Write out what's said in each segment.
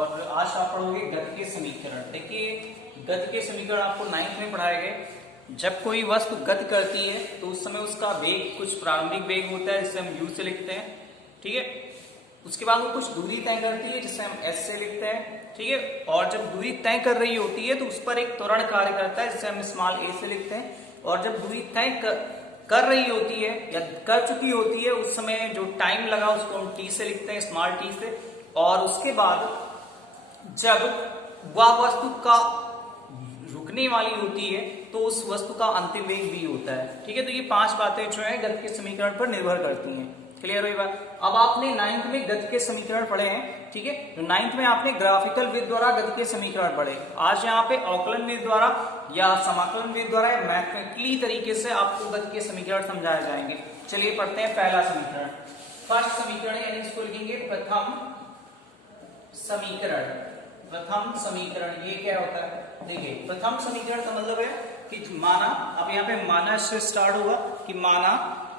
और आज आप पढ़ोगे गति के समीकरण। देखिए गति के समीकरण आपको 9th में पढ़ाए गए। जब कोई वस्तु गति करती है तो उस समय उसका वेग कुछ प्रारंभिक वेग होता है जिसे हम u से लिखते हैं, ठीक है। उसके बाद वो कुछ दूरी तय करती है जिसे हम s से लिखते हैं, ठीक है। और जब दूरी तय कर रही होती है तो उस पर एक त्वरण कार्य करता है जिसे हम स्मॉल a से लिखते हैं। और जब दूरी तय कर रही होती है या कर चुकी होती है उस समय जो टाइम लगा उसको हम t से लिखते हैं, स्मॉल t से। और उसके बाद जब वह वस्तु का रुकने वाली होती है तो उस वस्तु का अंतिम वेग v होता है, ठीक है। तो ये 5 बातें जो है गति के समीकरण पर निर्भर करती हैं। क्लियर हुई बात। अब आपने 9th में गति के समीकरण पढ़े हैं, ठीक है। तो 9th में आपने ग्राफिकल विधि द्वारा गति के समीकरण पढ़े। आज यहाँ पे अवकलन विधि द्वारा या समाकलन विधि द्वारा या मैथमेटिकली तरीके से आपको गति के समीकरण समझाए जाएंगे। चलिए पढ़ते हैं पहला समीकरण। फर्स्ट समीकरण यानी इसको लिखेंगे प्रथम समीकरण। प्रथम समीकरण ये क्या होता है? देखिए प्रथम समीकरण का मतलब है कि माना, अब यहाँ पे माना से स्टार्ट होगा कि माना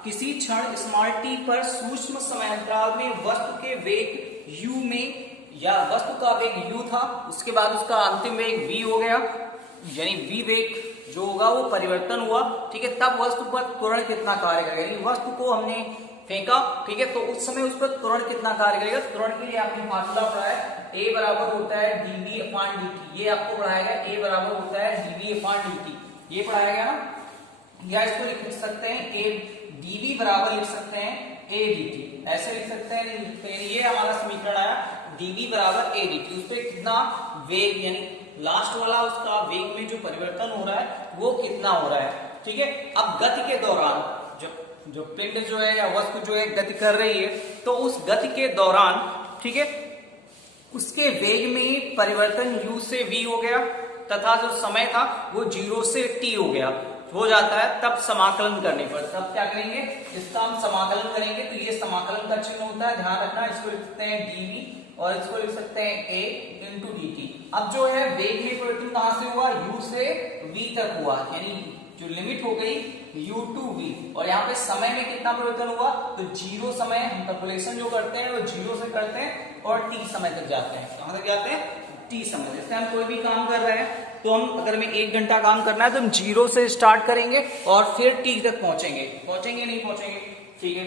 किसी क्षण स्मॉल t पर सूक्ष्म समयांतराल में वस्तु के वेग u में या वस्तु का वेग u था, उसके बाद उसका अंतिम वेग v हो गया, यानी v वेग जो होगा वो परिवर्तन हुआ, ठीक है। तब वस्तु पर त्वरण कितना कार्य करेगा, यानी वस्तु को हमने फेंका, ठीक है, तो उस समय उस पर त्वरण कितना कार्य करेगा। त्वरण के लिए आपने फार्मूला पढ़ा है, a बराबर होता है dv अपॉन dt। ये आपको पढ़ाया गया, a बराबर होता है dv अपॉन dt, ये पढ़ाया गया ना। या इसको लिख सकते हैं a dv बराबर लिख सकते हैं a dt, ऐसे लिख सकते हैं। ये हमारा समीकरण आया dv बराबर a dt। उस पर कितना वेग यानी लास्ट वाला उसका वेग में जो परिवर्तन हो रहा है वो कितना हो रहा है, ठीक है। अब गति के दौरान जो पिंड जो है या वस्तु जो है गति कर रही है तो उस गति के दौरान, ठीक है, उसके वेग में परिवर्तन u से v हो गया तथा जो समय था वो 0 से t हो जाता है। तब समाकलन करने पर तब क्या करेंगे, इसका हम समाकलन करेंगे तो ये समाकलन का चिन्ह होता है, ध्यान रखना। इसको लिख सकते हैं dv और इसको लिख सकते हैं a इंटू dt। अब जो है वेग में परिवर्तन कहां से हुआ, u से v तक हुआ, यानी जो लिमिट हो गई u टू v। और यहाँ पे समय में कितना परिवर्तन हुआ, तो 0 समय, हम कैलकुलेशन जो करते हैं वो 0 से करते हैं और t समय तक जाते हैं। कहां तक जाते हैं, t समय। जैसे हम कोई भी काम कर रहे हैं तो हम अगर हमें 1 घंटा काम करना है तो हम 0 से स्टार्ट करेंगे और फिर t तक पहुंचेंगे नहीं पहुंचेंगे, ठीक है।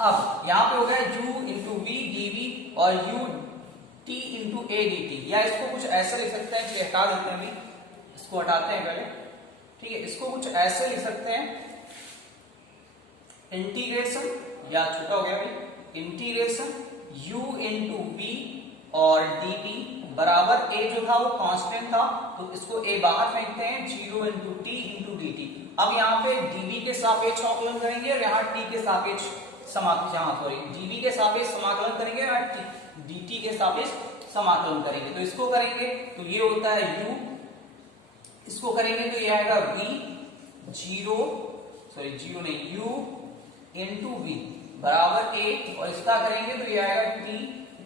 अब यहाँ पे हो गया u इंटू वी dv और u t into a dt। या इसको कुछ ऐसे लिख सकते हैं, चलिए हटा देते हैं, अभी इसको हटाते हैं पहले, ठीक है। इसको कुछ ऐसे लिख सकते हैं, इंटीग्रेशन, या छोटा हो गया अभी, इंटीग्रेशन u इंटू वी और dt बराबर a जो था वो कांस्टेंट था तो इसको a बाहर फेंकते हैं, 0 into T into D T. अब यहाँ पे dv के सापेक्ष समाकलन करेंगे और यहाँ t के सापेक्ष dv के सापेक्ष समाकलन करेंगे और dt के सापेक्ष समाकलन करेंगे। तो इसको करेंगे तो ये होता है u, इसको करेंगे तो ये आएगा जीरो नहीं u इंटू वी बराबर a, और इसका करेंगे तो ये आएगा t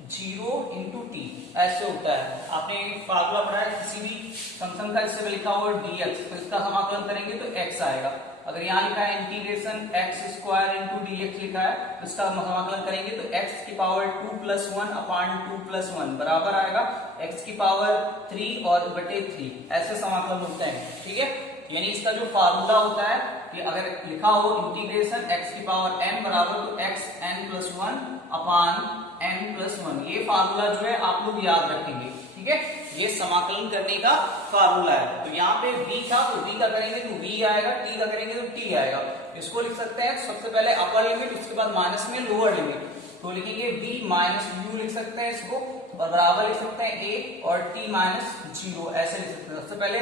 0 इंटू टी, ऐसे होता है। आपने फार्मूला पढ़ा है किसी भी फंक्शन का, जिससे लिखा हुआ dx, तो इसका समाकलन करेंगे तो x आएगा। अगर यहाँ लिखा है integration x square into dx लिखा है तो इसका समाकलन करेंगे तो x की पावर 2 प्लस 1 अपॉन 2 प्लस 1 बराबर आएगा x की पावर 3 और बटे 3, ऐसे समाकलन होते हैं, ठीक है। यानी इसका जो फार्मूला होता है कि अगर लिखा हो इंटीग्रेशन x की पावर m बराबर तो x n plus 1 upon n plus 1, ये फार्मूला जो है आप लोग याद रखेंगे, ठीक है। ये समाकलन करने का फार्मूला है। तो यहाँ पे v था तो v का करेंगे तो v आएगा, t का करेंगे तो t आएगा। इसको लिख सकते हैं सबसे पहले अपर लिमिट, उसके बाद माइनस में लोअर लिमिट, तो लिखेंगे v माइनस u लिख सकते हैं इसको, और बराबर लिख सकते हैं a और t माइनस 0, ऐसे लिख सकते हैं। सबसे पहले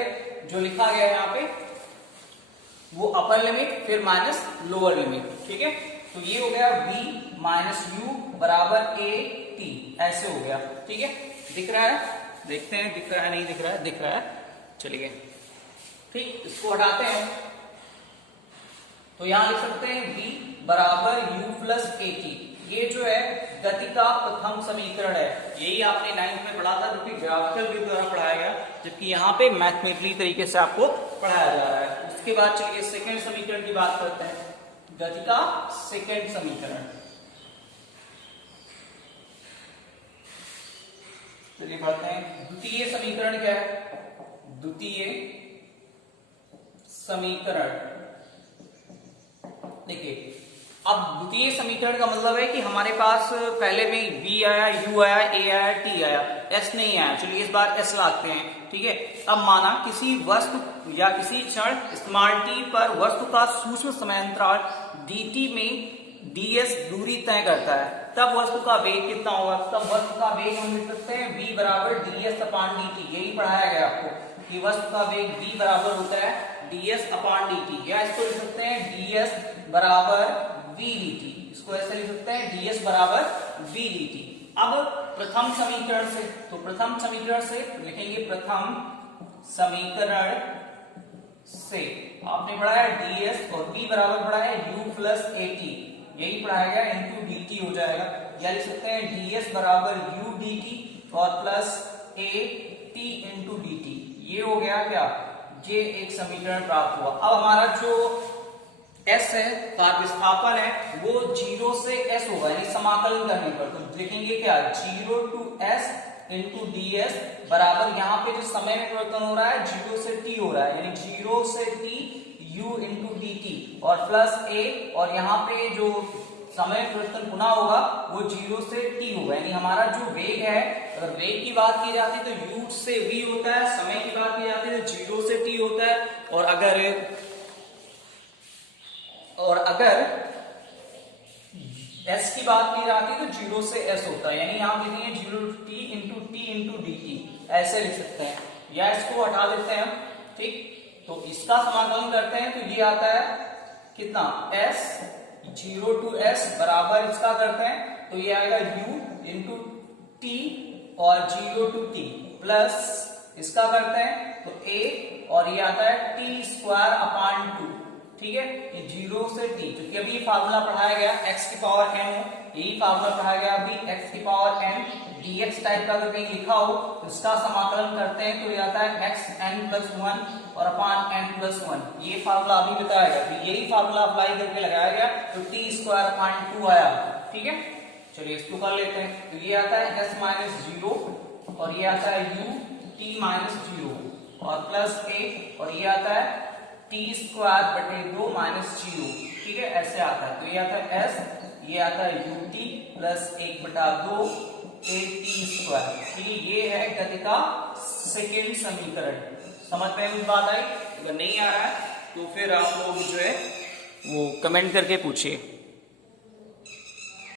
जो लिखा गया है यहाँ पे वो अपर लिमिट फिर माइनस लोअर लिमिट, ठीक है। तो ये हो गया v माइनस u बराबर a t, ऐसे हो गया, ठीक है। दिख रहा है, देखते हैं दिख रहा है नहीं दिख रहा है, दिख रहा है, चलिए ठीक। इसको हटाते हैं तो यहां लिख सकते हैं v बराबर u प्लस a t। ये जो है गति का प्रथम समीकरण है, यही आपने 9th में पढ़ा था, जो कि ग्राफिकल विधि द्वारा पढ़ाया गया, जबकि यहाँ पे मैथमेटिकली तरीके से आपको पढ़ाया जा रहा है। उसके बाद चलिए सेकेंड समीकरण की बात करते हैं, गति का सेकेंड समीकरण। चलिए पढ़ते हैं। द्वितीय समीकरण क्या है? द्वितीय समीकरण देखिए, अब द्वितीय समीकरण का मतलब है कि हमारे पास पहले में v आया, u आया, a आया, t आया, s नहीं आया। चलिए इस बार s लाते हैं, ठीक है। अब माना किसी वस्तु या किसी क्षण स्मॉल t पर वस्तु का सूक्ष्म समयांतराल dt में ds दूरी तय करता है, तब वस्तु का वेग कितना होगा? तब वस्तु का वेग हम लिख सकते हैं v बराबर ds अपान dt। यही पढ़ाया गया आपको कि वस्तु का वेग v बराबर होता है ds अपान dt, या इसको लिख सकते हैं ds बराबर v dt। इसको ऐसे लिख सकते हैं ds बराबर v dt। अब प्रथम समीकरण से, तो प्रथम समीकरण से लिखेंगे, प्रथम समीकरण से आपने पढ़ा है ds और v बराबर पढ़ा है u प्लस at, यही पढ़ाया गया, इंटू dt हो जाएगा, या लिख सकते हैं ds बराबर u dt और plus a t into dt। ये हो गया क्या? ये एक समीकरण प्राप्त हुआ। अब हमारा जो s है, विस्थापन है, वो 0 से s होगा, यानी समाकलन करने पर तो लिखेंगे क्या? 0 टू s इंटू ds बराबर, यहाँ पे जो समय में परिवर्तन हो रहा है 0 से t हो रहा है, यानी 0 से t u इंटू dt और प्लस a, और यहाँ पे जो समय परिवर्तन पुनः होगा वो 0 से t होगा। यानी हमारा जो वेग है, अगर वेग की बात की जाती है तो u से v होता है, समय की बात की जाती है तो 0 से t होता है, और अगर s की बात की जाती है तो 0 से s होता है। यानी यहाँ लिखेंगे 0 t इंटू dt, ऐसे लिख सकते हैं, या इसको हटा देते हैं हम, ठीक। तो इसका समाकलन करते हैं तो ये आता है कितना? s 0 टू s बराबर, इसका करते हैं तो ये आएगा u इंटू t और 0 टू t प्लस, इसका करते हैं तो a, और ये आता है t स्क्वायर अपान 2, ठीक है। ये 0 से t, क्योंकि अभी फार्मूला पढ़ाया गया x की पावर n हो, यही फार्मूला पढ़ाया गया अभी, x की पावर n dx टाइप का अगर कहीं लिखा हो तो इसका समाकलन करते हैं तो ये आता है x n प्लस 1 और अपान n प्लस 1। ये फार्मूला अभी बताया गया, तो यही फार्मूला अप्लाई करके लगाया गया तो t स्क्वायर अपान 2 आया, ठीक है। चलिए इसको कर लेते हैं, तो ये आता है s माइनस 0 और ये आता है u t माइनस 0 और प्लस a, और ये आता है t स्क्वायर बटे 2 माइनस 0, ठीक है, ऐसे आता है। तो ये आता है s, ये आता है ut प्लस 1 बटा 2 a t स्क्वायर, ठीक है। ये है गति का सेकेंड समीकरण। समझ में कुछ बात आई? अगर नहीं आ रहा है तो फिर आप लोग जो है वो कमेंट करके पूछिए।